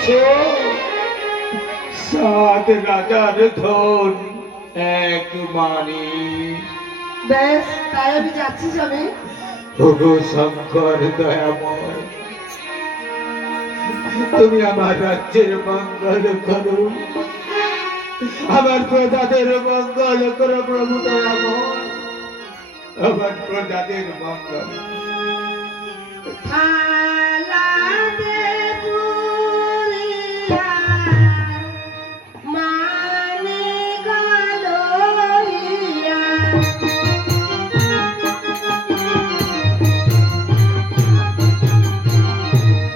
বলছো? সাত রাজার ধন এক মানি। বেশ, তাই আমি যাচ্ছি স্বামী। ওগো শঙ্কর দয়াময়, তুমি আমার রাজ্যের মঙ্গল করো, আমার প্রজাদের মঙ্গল করো প্রভু দয়াময়, আমার প্রজাদের মঙ্গল। থালাতে পুরিয়া মানে গালইয়া,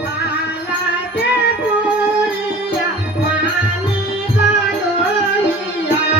থালাতে পুরিয়া মানে গালইয়া।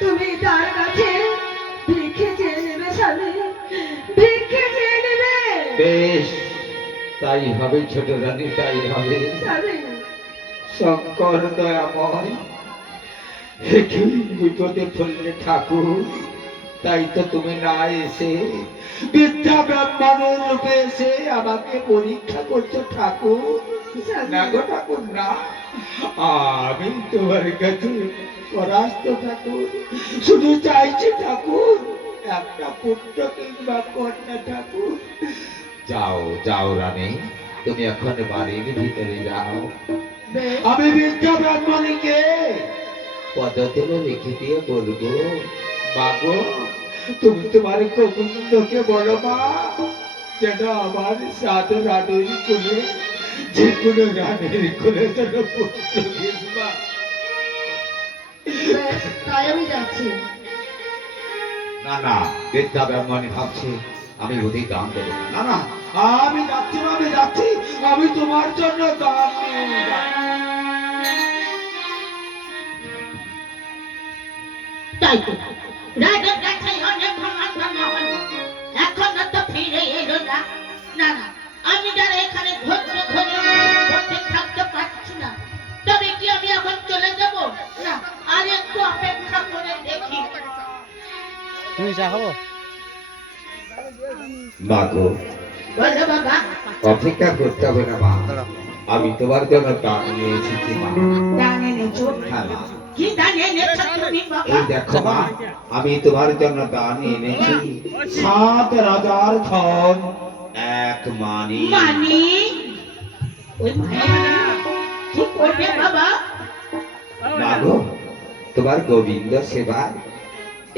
তুমি তার কাছে ভিক্ষে চেয়ে নেবে স্বামী, ভিক্ষে চেয়ে নেবে। বেশ, তাই হবে ছোট রানী, তাই হবে। স্বামী, শঙ্কর দয়াময়, একটু বিপদে পড়লে ঠাকুর, তাই তো তুমি না এসে বিদ্যা ব্রাহ্মণের রূপে এসে আমাকে পরীক্ষা করছো ঠাকুর। না গো ঠাকুর না, আমি তোমার কাছে পরাস্ত ঠাকুর, শুধু চাইছি ঠাকুর একটা পুত্র কিংবা কন্যা ঠাকুর। যাও যাও রানী, তুমি এখন বাড়ির ভিতরে যাও, আমি বিদ্যা ব্রাহ্মণীকে পদতলে রেখে দিয়ে বলবো, মাগো তুমি তোমার গোবিন্দকে বলো মা, যেন আমার সাত রানীর কোলে, যে কোনো রানীর কোলে যেন পুত্র কিংবা। বেশ, তাই আমি যাচ্ছি। না না, বিদ্যা ব্রাহ্মণী ভাবছে আমি ওদের দান দেবো না। না না, আমি যাচ্ছি, আমি যাচ্ছি, আমি তোমার জন্য দান নিয়ে যাচ্ছি। তাই তো রাজার কাছে অনেক ক্ষমা হলো, এখনো তো ফিরে এলো না। না না, আমি যারা এখানে ধৈর্য ধরে বসে থাকতে পারছি না, তবে কি আমি এখন চলে যাব? না, আর একটু অপেক্ষা করে দেখি। তুমি চা খাবো? মাগো, বলো বাবা। অপেক্ষা করতে হবে না মা, আমি তোমার জন্য দান নিয়ে এসেছি মা। দান এনেছো? হ্যাঁ মা, কি দান এনেছো তুমি বাবা? এই দেখো মা, আমি তোমার জন্য দান এনেছি সাত রাজার ধন এক মানি। মানি? ওই মানি কি করবে বাবা? মাগো, তোমার গোবিন্দ সেবা,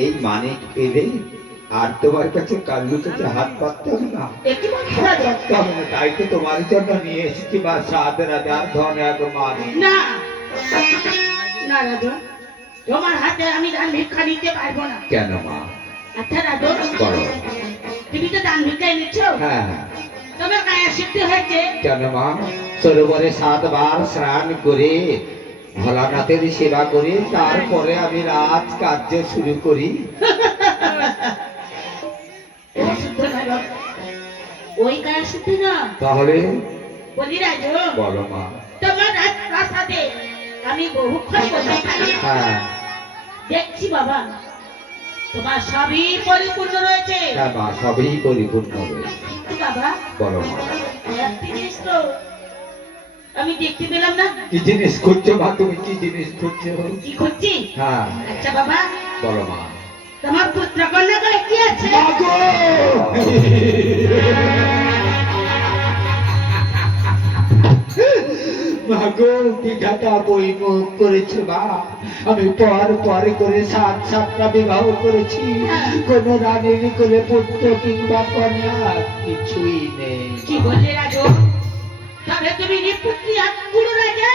এই মানিক পেলে আর তোমার কাছে কালুর কাছে হাত পাততে হবে না, একটু হাত পাততে হবে না। তাই তো তোমার জন্য নিয়ে এসেছি বা সাত রাজার ধন এক মানি। না না রাজু, তোমার হাতে আমি দান ভিক্ষা নিতে পারবো না। কেন মা? আচ্ছা রাজু, বলো। তুমি তো দান ভিক্ষা এনেছো, হ্যাঁ হ্যাঁ। তোমার গায়ে সিদ্ধি হয়েছে। কেন মা? সরোবরে 7 বার স্নান করে ভোলানাথের সেবা করি, তারপরে আমি রাজ কার্য শুরু করি। ও শুদ্ধ নয় বাবা, ওই গায়ে সিদ্ধি না। তাহলে বলি রাজু, বলো মা। তোমার রাজপ্রাসাদে আমি বহুক্ষণ বসে থাকি, হ্যাঁ দেখছি বাবা তোমার সবই পরিপূর্ণ রয়েছে। হ্যাঁ মা, সবই পরিপূর্ণ রয়েছে। কিন্তু বাবা, বলো মা। একটি জিনিস তো আমি দেখতে পেলাম না। কি জিনিস খুঁজছো মা? তুমি কি জিনিস খুঁজছো? কি করছি? হ্যাঁ আচ্ছা বাবা, বলো মা। তোমার পুত্র কন্যা গায়ে কি আছে? মাগো! মাগো বিধাতা বইমুখ করেছে মা, আমি পর করে সাতটা বিবাহ করেছি, কোন রানীর কোলে পুত্র কিংবা কন্যা কিছুই নেই। কি বললে রাজু? তবে তুমি নিপুত্রি আকুড় রাজা?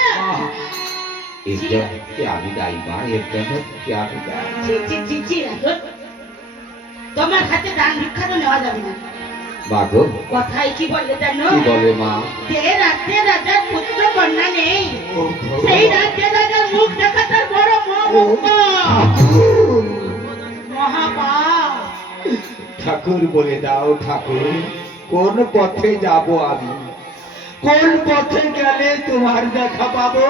এর জন্য কি আমি দায়ী মা? এর জন্য কি আমি দায়ী? ছি রাজু, তোমার হাতে দান ভিক্ষা তো নেওয়া যাবে না। মাগো কথাই কি বললে জানো? কি বলে মা? যে রাজ্যে রাজার পুত্র কন্যা নেই, ও ভগবান। সেই রাজ্যে রাজার মুখ দেখা তার বড় ও ঠাকুর, মহাপাপ। ঠাকুর বলে দাও ঠাকুর, কোন পথে যাব আমি? কোন পথে গেলে তোমার দেখা পাবো?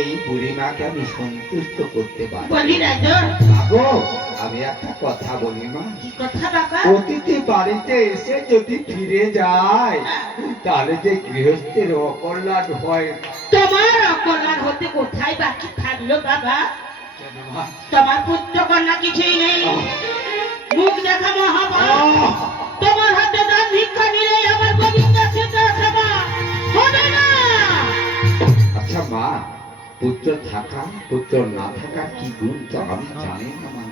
এই বুড়িমাকে আমি সন্তুষ্ট করতে পারি। বলি রাজু, মাগো আমি একটা কথা বলি মা, কি কথা বাবা? অতিথি বাড়িতে এসে যদি ফিরে যায় তাহলে যে গৃহস্থের অকল্যাণ হয়। তোমার অকল্যাণ হতে কোথায় বাকি থাকলো বাবা? কেন মা? তোমার পুত্র কন্যা কিছুই নেই, মুখ দেখা মহাপাপ। আহ! তোমার হাতে দান ভিক্ষা নিলে আমার গোবিন্দ সেবা হবে না। আচ্ছা মা, পুত্র থাকা পুত্র না থাকা কি গুণ তো আমি জানি না মা।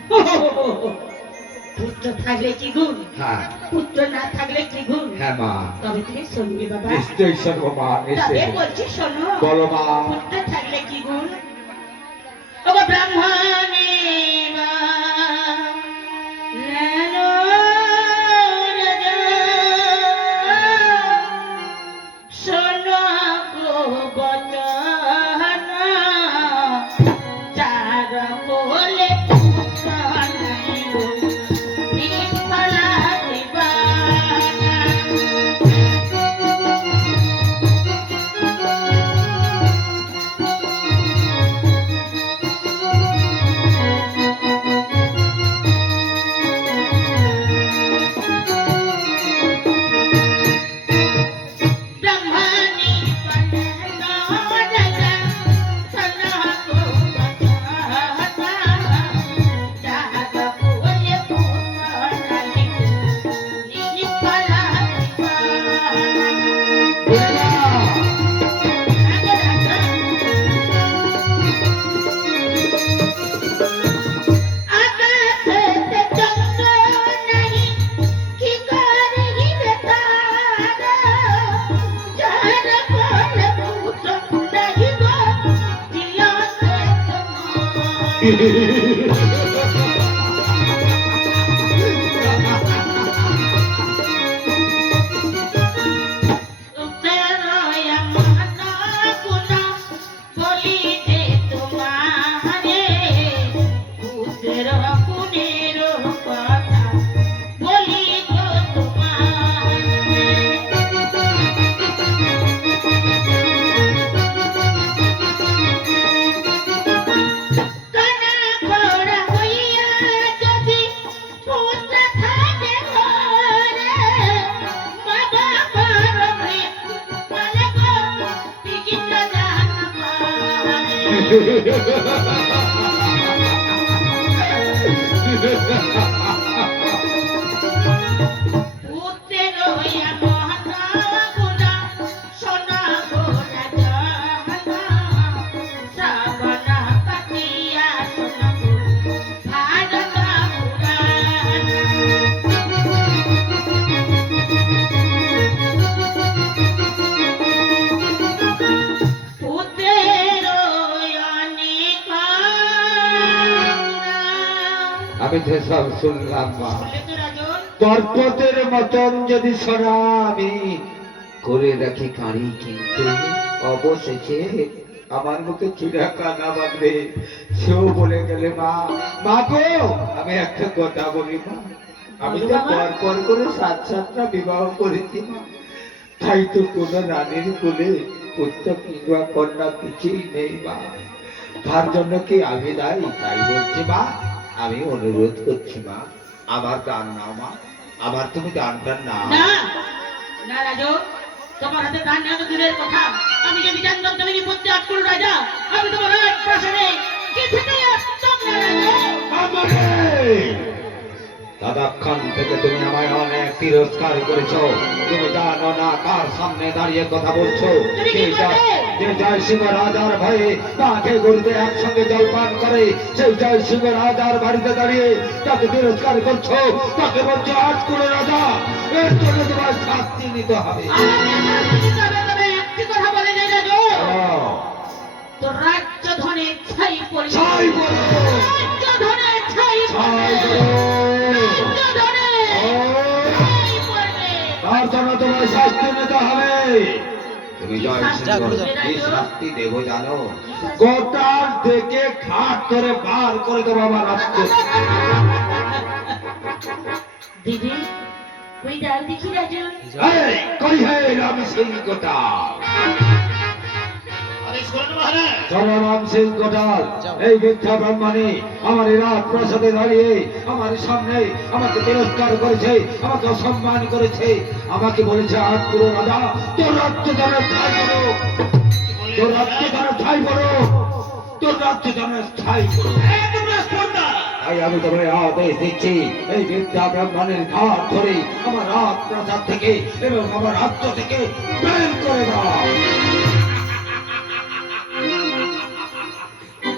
পুত্র থাকলে কি গুণ, হ্যাঁ পুত্র না থাকলে কি গুণ? হ্যাঁ মা, তবে তুমি শুনবি বাবা, নিশ্চয়ই শোনবো মা, তবে নিশ্চয়ই। বলছি শোনো। বলো মা। পুত্র থাকলে কি গুণ? ওগো ব্রাহ্মণী মা, নেনো রাজা, শোনো গো বচন, যার কোলে পুত্র নাই গো, নিষ্ফলা দিবানা। ব্রাহ্মণী বনেন রাজা, শোনো গো বচন, যার কোলে পুত্র নাই গো, নিষ্ফলা দিবানা। আকাশেতে চন্দ্র নাহি, কি করিবে তারা, যার কোলে পুত্র নাহি গো, দিয়তে তোমার। উত্তরয়া মহানা গুণা বলিতে তোমারে, পুত্র গুণের কথা বলি গো তোমারে। কানা খোড়া হইয়া যদি পুত্র থাকে ঘরে, মা বাবার মৃত্যু বলে গো, বিঘ্ন জানা পারে। পুত্রের হইয়া মহানা গুণা, সোনা গোরা জানা, শ্রাবণা পাতিয়া সোনা গো, ভারত পুরাণ। পুত্রের অনেক আমি তো সব শুনলাম মা। বলে তো রাজন, পর্বতের মতন যদি সোনা আমি করে রাখি কাঁড়ি, কিন্তু অবশেষে আমার মুখে চূড়া কানা বাঁধবে। সেও বলে গেলে মা, মা গো আমি একটা কথা বলি মা, আমি তো পর করে সাতটা বিবাহ করেছি মা, তাই তো কোন রানীর কোলে পুত্র কিংবা কন্যা কিছুই নেই মা। তার জন্য কি আমি দায়ী? তাই বলছি মা, আমি অনুরোধ করছি মা, আমার দান নাও মা, আমার তুমি দানটা নাও। না না রাজু, তোমার হাতে দান নেওয়া তো দূরের কথা। আমি যদি জানতাম তুমি নিপুত্র আটকুল রাজা, আমি তোমার এক প্রাসাদে কিছুতেই আসতাম না রাজু। আমারে! তা ততক্ষণ থেকে তুমি আমায় অনেক তিরস্কার করেছো। তুমি জানো না কার সামনে দাঁড়িয়ে কথা বলছো। তুমি কি করবে? যে জয় সিংহ রাজার ভয়ে তাকে গড়িতে একসঙ্গে জলপান করে, সেই জয় সিংহ রাজার বাড়িতে দাঁড়িয়ে তাকে তিরস্কার করছো, তাকে বলছো আজ কোন রাজা। এর জন্য তোমার শাস্তি নিতে হবে। তবে একটি কথা বলে যাই রাজু, তোর রাজ্য ধনে ছাই পড়ে, ছাই বলো, রাজ্য ধনে ছাই ছাই পড়বে, বলো। রাজ্য ধনে ছাই পড়বে। তার জন্য তোমার শাস্তি নিতে হবে। তুমি জয় সিংহ কি শাস্তি দেব জানো? গোটাল থেকে ঘাট করে বার করে দেবো আমার রাজ্য। দিদি ওই ডাল দেখি রাজু, এই, কই হে রাম সিং গোটাল, চলো রাম সিং গোটাল। এই মিথ্যা ব্রাহ্মণী আমার এই রাত প্রাসাদে দাঁড়িয়ে আমার সামনে আমাকে তিরস্কার করেছে, আমাকে অসম্মান করেছে, আমাকে বলেছে আজ পুরো রাজা তোর রাজ্য জানে ঠাই করো, তোর রাজ্য জানে ঠাই করো, তোর রাজ্য জানে ঠাই করো। তাই আমি তোমায় আদেশ দিচ্ছি, এই বিদ্যা ব্রাহ্মণের ঘাট ধরে আমার রাত প্রাসাদ থেকে এবং আমার রাজ্য থেকে বের করে দাও।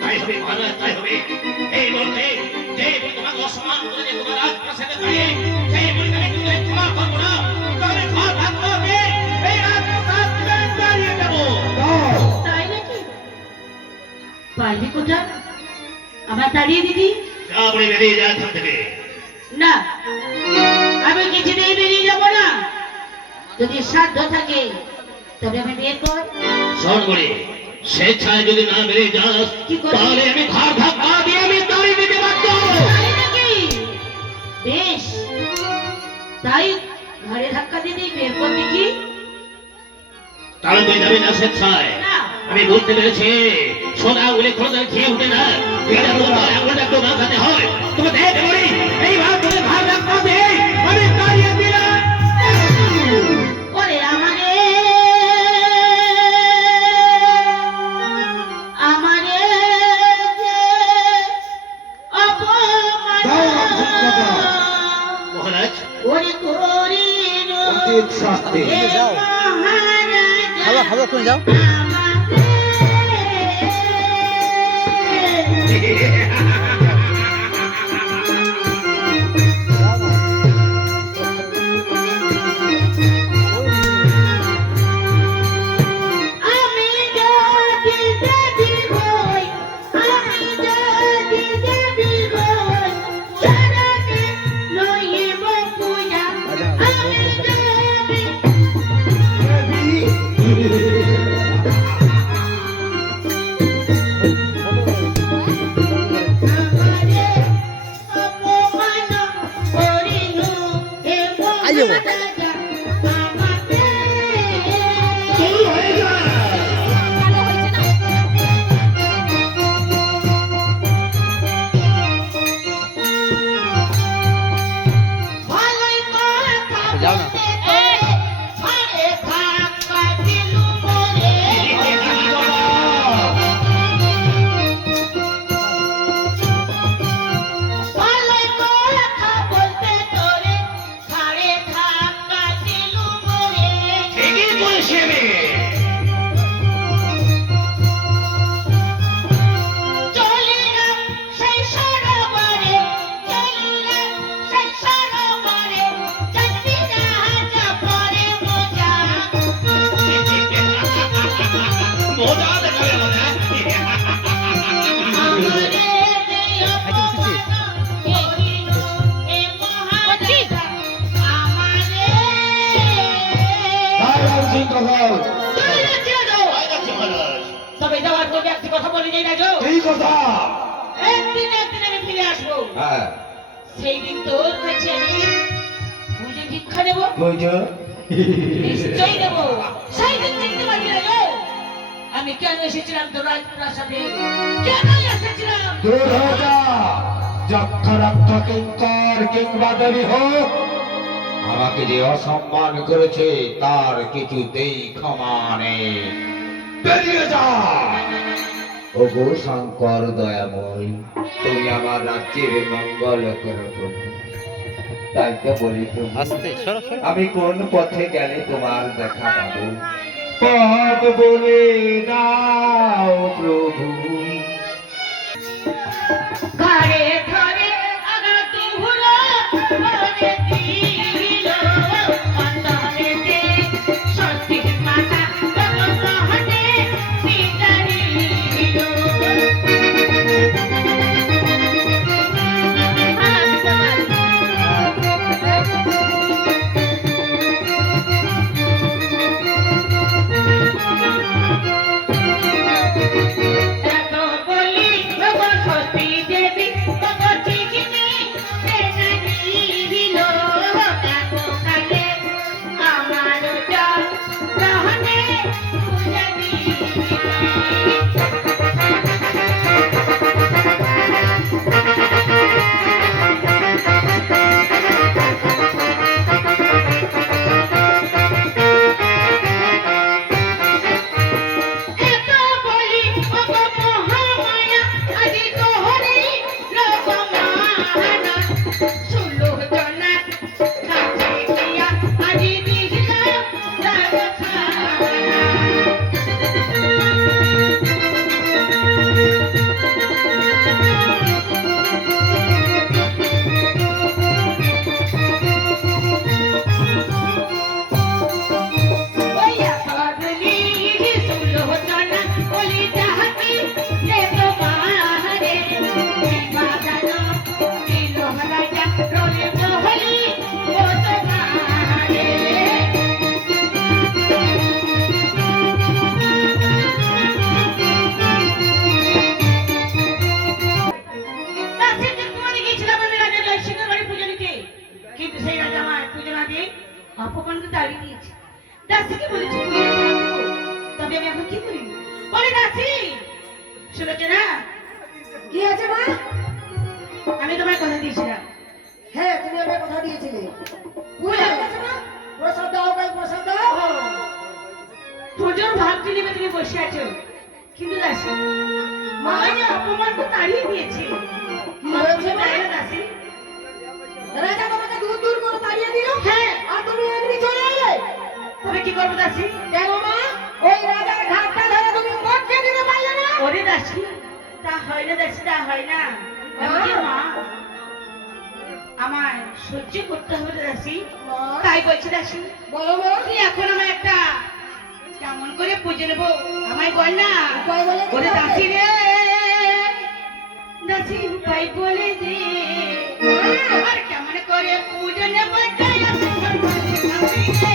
তাই হবে মহারাজ, তাই হবে। এই মুহূর্তে যে বই তোমাকে অসম্মান করেছে তোমার রাজপ্রাসাদে দাঁড়িয়ে, সেই বইকে আমি কিন্তু ক্ষমা করবো না। তাহলে ঘর ভাগ করবে, এই রাজপ্রাসাদ থেকে দাঁড়িয়ে যাবো। দাও। তাই নাকি? পারবি কোথা আমার দাঁড়িয়ে দিদি? যা বলে বেরিয়ে যায় এখান থেকে। না, আমি কিছুতেই বেরিয়ে যাব না। যদি সাধ্য থাকে তবে আমি বের কর। শোন বলে, স্বেচ্ছায় যদি না বেরিয়ে যাস, কি করবি? তাহলে আমি ঘর ভাগ না দিয়ে আমি দাঁড়িয়ে দিতে বাধ্য হবো। তাই নাকি? বেশ, তাই ঘরে ধাক্কা দিদি বের কর দেখি। তাহলে তুই যাবি না স্বেচ্ছায়? না। আমি বুঝতে পেরেছি, সোনা উলে কোনোদিন খেয়ে উঠে না, এটা তোমার এমন একটু মাথাতে হয়। তুমি দেখে বলি, এইবার তুমি ঘর ভাগ না দিয়ে আমি দাঁড়িয়ে দিলাম। ওরে আমারে, আমারে যে অপমান দাও রামসিংহটা। মহারাজ, ওরে করিল উচিত শাস্তি। এ যাও। মহারাজা খাবো খাবো তুমি যাও। আমি যদি দেবী হই, আমি যদি দেবী হই, সারাদিন লইব পূজা। আমি দেবী, আমারে অপমান করিল এ মহারাজা, আমাকে ভালোই কথা যাও না। বলতে তোরে, ঘরে ধাক্কা দিলু মোরে। ভালোই কথা বলতে তোরে, ঘরে ধাক্কা দিলু মোরে। ঠিকই বলেছি আমি। চলিলাম সেই সরোবরে, চলিলাম সেই সরোবরে, যাচ্ছি জাহাজে পরে মোজা। মজা দেখাবে মজা। আমারে যে অপমান করিল এ মহারাজা, আমারে দাও রামসিংহ গোটাল। চলে যাচ্ছে রাজু। ভয় লাগছে মহারাজ। তবে যাওয়ার পূর্বে একটি কথা বলে যাই রাজু, এই কথা। একদিন আমি ফিরে আসবো। হ্যাঁ, সেই দিন তোর কাছে আমি বুঝে ভিক্ষা নেবো, বুঝছো? নিশ্চয়ই নেবো। সেই দিন চিনতে পারবি রাজু আমি কেন এসেছিলাম তোর রাজপ্রাসাদে, কেন এসেছিলাম। দূর হয়ে যা, যক্ষ রক্ষ কিঙ্কর কিংবা দেবী হোক, আমাকে যে অসম্মান করেছে তার কিছুতেই ক্ষমা নেই। বেরিয়ে যা। ওগো শঙ্কর দয়াময়, তুমি আমার রাজ্যের মঙ্গল করো প্রভু। তাই তো বলি প্রভু, আস্তে সরো সরো। আমি কোন পথে গেলে তোমার দেখা পাবো, পথ বলে দাও প্রভু। ঘরে ঘরে আঘাত হলো, ঘরে দিল অন্তরেতে সত্যি মাতা তখন সহজে বিতাড়িল। এত বলি বাবা সতী দেবী বাবা চিকিনি দিল এত কালে আমার জল গ্রহণে পূজা দিল। এত বলি ওগো মহামায়া আজি তোহরি লোকমান সুলোচনা কাছে গিয়া আজি দিল রাজখানা। ওইয়া করলি সুলোচনা বলি যাহাকে দেব মারে বাগানো দিল রাজা রলে প্রহলি ও তোমারে। তার সাথে তোমাদের গিয়েছিলাম আমি রাজা জয়সিংহের বাড়ি পুজো দিতে, কিন্তু সেই রাজা আমার পুজো না দিয়ে অপমানকে তাড়িয়ে দিয়েছে। দাসীকে বলেছি পুজো করবো, তবে আমি এখন কি করি? বলে দাসী সুলোচনা, কি আছে মা? আমি তোমায় কথা দিয়েছিলাম, হ্যাঁ তুমি আমায় কথা দিয়েছিলে। পুজো হয়ে গেছে মা, প্রসাদ দাও ভাই, প্রসাদ দাও। পুজোর ভাবটি নেবে তুমি বসে আছো, কিন্তু দাসী মা যে অপমানকে তাড়িয়ে দিয়েছে। কি হয়েছে মা? তাই না দাসী? রাজা তোমাকে দূর দূর করে তাড়িয়ে দিল, হ্যাঁ, আর তুমি এমনি চলে এলে। তবে কি করবো দাসী? কেন মা? ওই রাজার ঘাটটা ধরে তুমি মটকে দিতে পারলে না? ওরে দাসী, তা হয় না দাসী, তা হয় না। এমনকি মা আমায় সহ্য করতে হবে রে দাসী, মা, তাই বলছি দাসী বলো মা, তুই এখন আমায় একটা কেমন করে পুজো নেবো আমায় বল না। উপায় বলে দিতে ওরে হবে। দাসী রে, দাসী উপায় বলে দে, আর কেমন করে পুজো নেবো তাই আমি বলবো দাসী রে।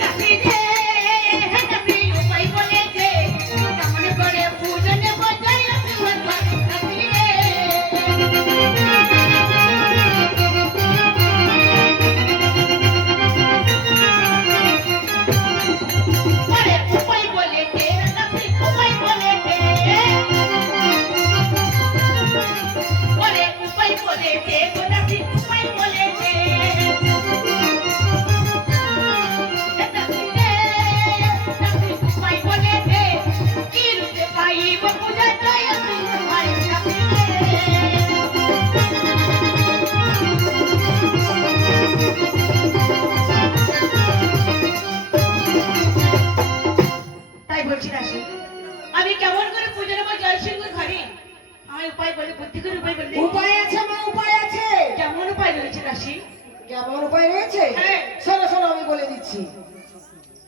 দাসী রে, দাসী উপায় বলে দে, কেমন করে পুজো নেবো তাই আমি বলবো দাসী রে। ওরে উপায় বলে দে, দাসী উপায় বলে দে, ওরে উপায় বলে দে, গো দাসী উপায় বলে দে। দাসী রে, দাসী উপায় বলে দে, কি রূপে পাইব পূজা জয় আমি তোমায় দাসী রে। তাই বলছি দাসী, আমি কেমন করে পুজো নেবো জয়সিংহ ঘরে? আমার উপায় বলে, বুদ্ধি করে উপায় বলে। উপায় আছে মা, উপায় আছে। কেমন উপায় রয়েছে দাসী? কেমন উপায় রয়েছে? হ্যাঁ। শোনো শোনো, আমি বলে দিচ্ছি।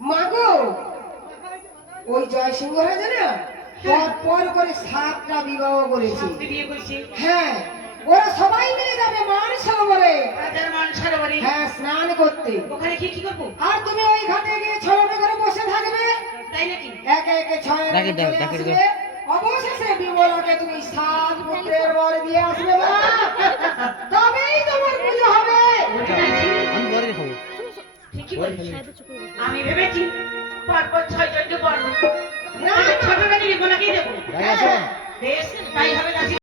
মাগো, ওই জয়সিংহ রাজা না পর পর করে 7টা বিবাহ করেছে। সত্যি বিয়ে করছি হ্যাঁ, ওরা সবাই মিলে যাবে মান সরোবরে, রাজার মান সরোবরে। হ্যাঁ, স্নান করতে। ওখানে কি কি করবো? আর তুমি ওই ঘাটে গিয়ে ছলনা করে বসে থাকবে। তাই নাকি? একে একে ছয় ডাকি দাও, চলে ডাকি আসবে। দাও। অবশেষে বিমলাকে তুমি 7 পুত্রের বর দিয়ে আসবে না, তবেই তোমার পুজো হবে। ওরে দাসী, আমি পরে খাবো। ঠিকই বলেছি। আমি ভেবেছি পরপর 6 জনকে বর দেবো। না, ছোট কাটি দেবো নাকি দেবো? তাই আছে? বেশ, তাই হবে দাসী।